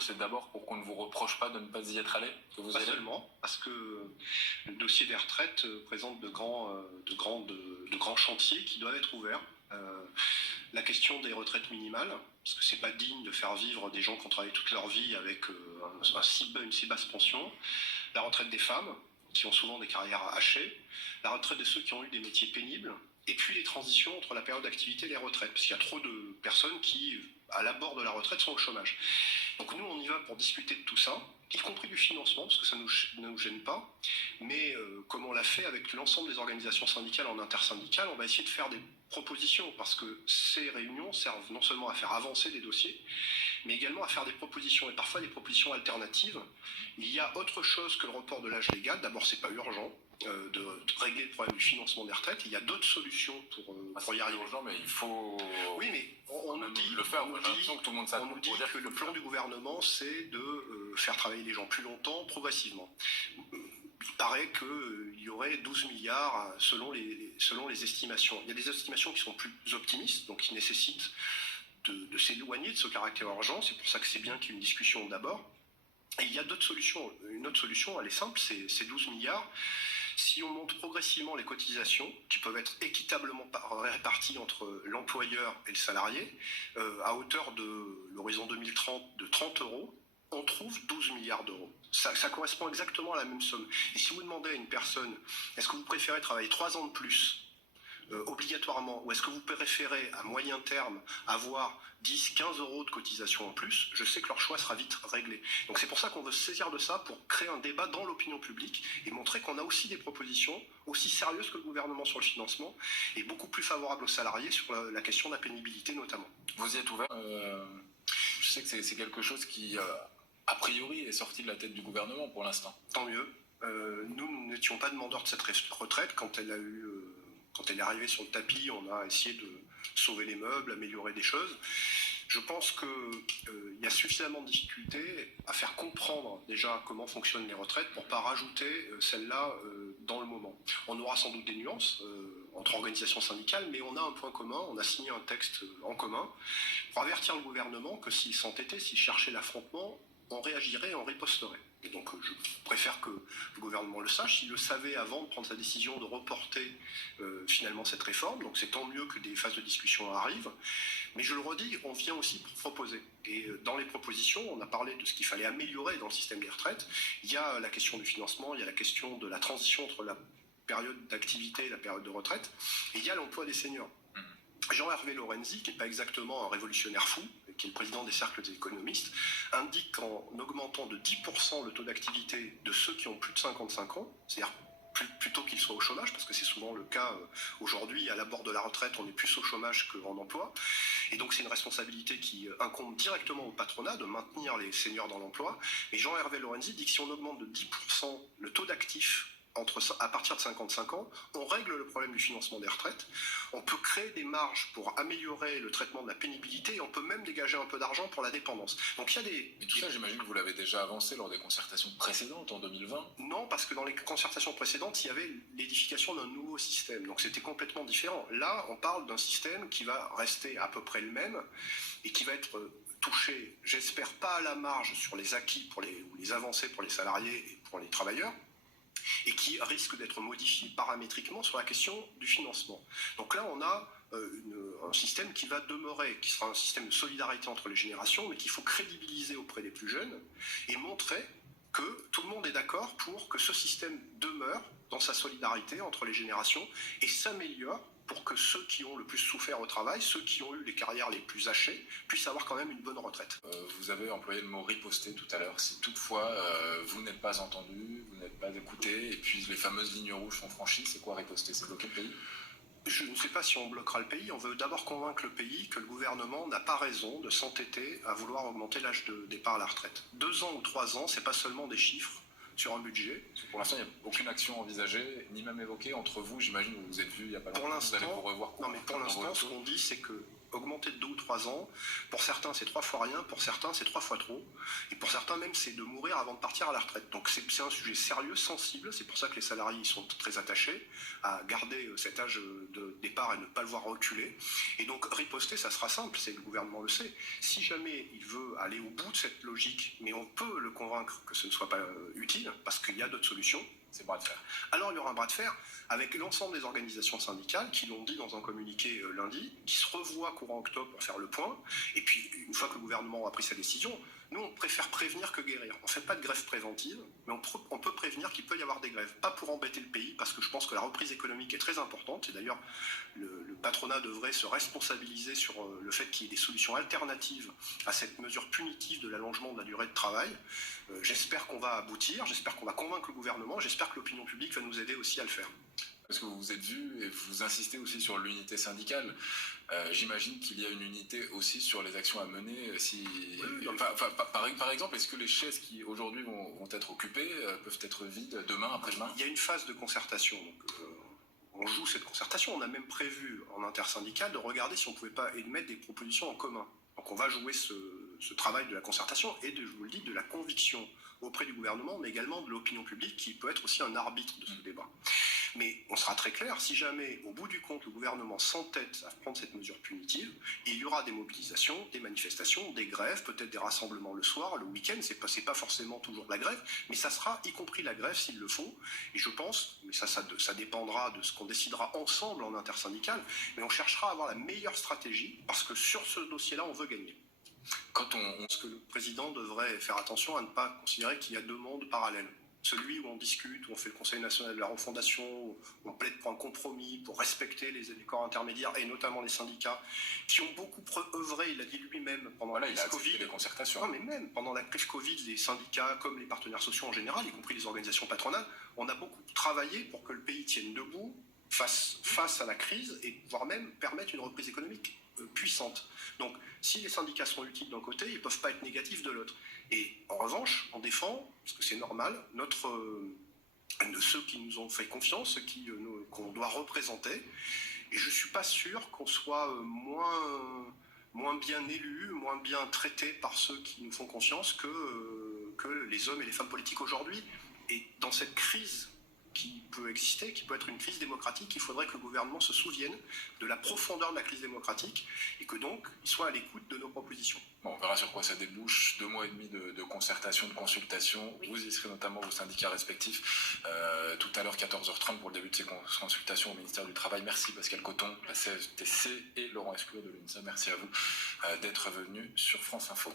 C'est d'abord pour qu'on ne vous reproche pas de ne pas y être allé que vous Pas seulement, parce que le dossier des retraites présente de grands chantiers qui doivent être ouverts. La question des retraites minimales, parce que c'est pas digne de faire vivre des gens qui ont travaillé toute leur vie avec une si basse pension. La retraite des femmes, qui ont souvent des carrières hachées. La retraite de ceux qui ont eu des métiers pénibles. Et puis les transitions entre la période d'activité et les retraites, parce qu'il y a trop de personnes qui, à l'abord de la retraite, sont au chômage. Donc nous, on y va pour discuter de tout ça, y compris du financement, parce que ça ne nous gêne pas. Mais comme on l'a fait avec l'ensemble des organisations syndicales en intersyndicale, on va essayer de faire des propositions, parce que ces réunions servent non seulement à faire avancer des dossiers, mais également à faire des propositions, et parfois des propositions alternatives. Il y a autre chose que le report de l'âge légal. D'abord, c'est pas urgent de régler le problème du financement des retraites. Il y a d'autres solutions pour y arriver. Urgent, mais il faut. Oui, mais on nous dit, le faire. on nous dit que le plan du gouvernement, c'est de faire travailler les gens plus longtemps, progressivement. Il paraît qu'il y aurait 12 milliards selon les estimations. Il y a des estimations qui sont plus optimistes, donc qui nécessitent de s'éloigner de ce caractère urgent. C'est pour ça que c'est bien qu'il y ait une discussion d'abord. Et il y a d'autres solutions. Une autre solution, elle est simple, c'est 12 milliards. Si on monte progressivement les cotisations, qui peuvent être équitablement réparties entre l'employeur et le salarié, à hauteur de l'horizon 2030 de 30 €, on trouve 12 milliards d'euros. Ça correspond exactement à la même somme. Et si vous demandez à une personne, est-ce que vous préférez travailler 3 ans de plus obligatoirement, ou est-ce que vous préférez à moyen terme avoir 10, 15 € de cotisation en plus, je sais que leur choix sera vite réglé. Donc c'est pour ça qu'on veut se saisir de ça pour créer un débat dans l'opinion publique et montrer qu'on a aussi des propositions aussi sérieuses que le gouvernement sur le financement et beaucoup plus favorables aux salariés sur la question de la pénibilité notamment. Vous y êtes ouvert Je sais que c'est quelque chose qui, a priori, est sorti de la tête du gouvernement pour l'instant. Tant mieux. Nous n'étions pas demandeurs de cette retraite quand elle est arrivée sur le tapis. On a essayé de sauver les meubles, améliorer des choses. Je pense qu'il y a suffisamment de difficultés à faire comprendre déjà comment fonctionnent les retraites pour ne pas rajouter celle-là dans le moment. On aura sans doute des nuances entre organisations syndicales, mais on a un point commun, on a signé un texte en commun pour avertir le gouvernement que s'il s'entêtait, s'il cherchait l'affrontement, on réagirait et on riposterait. Et donc je préfère que le gouvernement le sache. Il le savait avant de prendre sa décision de reporter finalement cette réforme, donc c'est tant mieux que des phases de discussion arrivent. Mais je le redis, on vient aussi pour proposer. Et dans les propositions, on a parlé de ce qu'il fallait améliorer dans le système des retraites. Il y a la question du financement, il y a la question de la transition entre la période d'activité et la période de retraite, et il y a l'emploi des seniors. Jean-Hervé Lorenzi, qui n'est pas exactement un révolutionnaire fou, qui est le président des cercles des économistes, indique qu'en augmentant de 10% le taux d'activité de ceux qui ont plus de 55 ans, c'est-à-dire plutôt qu'ils soient au chômage, parce que c'est souvent le cas aujourd'hui, à l'abord de la retraite, on est plus au chômage qu'en emploi, et donc c'est une responsabilité qui incombe directement au patronat de maintenir les seniors dans l'emploi, et Jean-Hervé Lorenzi dit que si on augmente de 10% le taux d'actifs à partir de 55 ans, on règle le problème du financement des retraites, on peut créer des marges pour améliorer le traitement de la pénibilité et on peut même dégager un peu d'argent pour la dépendance. Donc il y a des... Et tout ça, j'imagine que vous l'avez déjà avancé lors des concertations précédentes en 2020 ? Non, parce que dans les concertations précédentes, il y avait l'édification d'un nouveau système, donc c'était complètement différent. Là, on parle d'un système qui va rester à peu près le même et qui va être touché, j'espère pas à la marge sur les acquis ou les avancées pour les salariés et pour les travailleurs, et qui risque d'être modifié paramétriquement sur la question du financement. Donc là, on a un système qui va demeurer, qui sera un système de solidarité entre les générations, mais qu'il faut crédibiliser auprès des plus jeunes et montrer que tout le monde est d'accord pour que ce système demeure dans sa solidarité entre les générations et s'améliore pour que ceux qui ont le plus souffert au travail, ceux qui ont eu les carrières les plus hachées, puissent avoir quand même une bonne retraite. Vous avez employé le mot riposter tout à l'heure. Si toutefois vous n'êtes pas entendu, vous n'êtes pas écouté, et puis les fameuses lignes rouges sont franchies, c'est quoi riposter ? C'est bloquer le pays ? Je ne sais pas si on bloquera le pays. On veut d'abord convaincre le pays que le gouvernement n'a pas raison de s'entêter à vouloir augmenter l'âge de départ à la retraite. 2 ans ou 3 ans, c'est pas seulement des chiffres sur un budget. Pour l'instant, il n'y a aucune action envisagée, ni même évoquée entre vous. J'imagine que vous vous êtes vu il n'y a pas longtemps. Vous allez vous revoir. Non, mais pour l'instant, ce qu'on dit, c'est que augmenter de 2 ou 3 ans. Pour certains, c'est 3 fois rien. Pour certains, c'est 3 fois trop. Et pour certains, même, c'est de mourir avant de partir à la retraite. Donc c'est un sujet sérieux, sensible. C'est pour ça que les salariés sont très attachés à garder cet âge de départ et ne pas le voir reculer. Et donc riposter, ça sera simple, c'est le gouvernement le sait. Si jamais il veut aller au bout de cette logique, mais on peut le convaincre que ce ne soit pas utile, parce qu'il y a d'autres solutions, c'est bras de fer. Alors il y aura un bras de fer avec l'ensemble des organisations syndicales qui l'ont dit dans un communiqué lundi, qui se revoient courant octobre pour faire le point. Et puis une fois que le gouvernement a pris sa décision, nous on préfère prévenir que guérir. On ne fait pas de grève préventive, mais on peut prévenir qu'il peut y avoir des grèves. Pas pour embêter le pays, parce que je pense que la reprise économique est très importante. Et d'ailleurs le patronat devrait se responsabiliser sur le fait qu'il y ait des solutions alternatives à cette mesure punitive de l'allongement de la durée de travail. J'espère qu'on va aboutir, j'espère qu'on va convaincre le gouvernement, j'espère que l'opinion publique va nous aider aussi à le faire. Parce que vous vous êtes vu et vous insistez aussi sur l'unité syndicale. J'imagine qu'il y a une unité aussi sur les actions à mener. Par exemple, est-ce que les chaises qui aujourd'hui vont être occupées peuvent être vides demain, après-demain? Il y a une phase de concertation. Donc, on joue cette concertation. On a même prévu en intersyndical de regarder si on ne pouvait pas émettre des propositions en commun. Donc on va jouer ce travail de la concertation et je vous le dis, de la conviction auprès du gouvernement, mais également de l'opinion publique qui peut être aussi un arbitre de ce débat. Mais on sera très clair, si jamais, au bout du compte, le gouvernement s'entête à prendre cette mesure punitive, il y aura des mobilisations, des manifestations, des grèves, peut-être des rassemblements le soir, le week-end, c'est pas forcément toujours de la grève, mais ça sera y compris la grève s'il le faut. Et je pense, mais ça dépendra de ce qu'on décidera ensemble en intersyndical, mais on cherchera à avoir la meilleure stratégie, parce que sur ce dossier-là, on veut gagner. Ce que le président devrait faire attention à ne pas considérer qu'il y a deux mondes parallèles. Celui où on discute, où on fait le Conseil national de la refondation, où on plaide pour un compromis, pour respecter les corps intermédiaires, et notamment les syndicats, qui ont beaucoup œuvré, il l'a dit lui-même, pendant la crise Covid. Les concertations. Non, mais même pendant la crise Covid, les syndicats, comme les partenaires sociaux en général, y compris les organisations patronales, on a beaucoup travaillé pour que le pays tienne debout face à la crise, et voire même permettre une reprise économique puissante. Donc, si les syndicats sont utiles d'un côté, ils ne peuvent pas être négatifs de l'autre. Et en revanche, on défend, parce que c'est normal, ceux qui nous ont fait confiance, ceux qu'on doit représenter. Et je ne suis pas sûr qu'on soit moins bien élus, moins bien traités par ceux qui nous font confiance que les hommes et les femmes politiques aujourd'hui. Et dans cette crise qui peut exister, qui peut être une crise démocratique, il faudrait que le gouvernement se souvienne de la profondeur de la crise démocratique et que donc il soit à l'écoute de nos propositions. Bon, on verra sur quoi ça débouche. 2 mois et demi de concertation, de consultation. Oui. Vous y serez notamment vos syndicats respectifs. Tout à l'heure, 14h30 pour le début de ces consultations au ministère du Travail. Merci Pascal Coton, la CFTC et Laurent Esclure de l'UNSA. Merci à vous d'être venus sur France Info.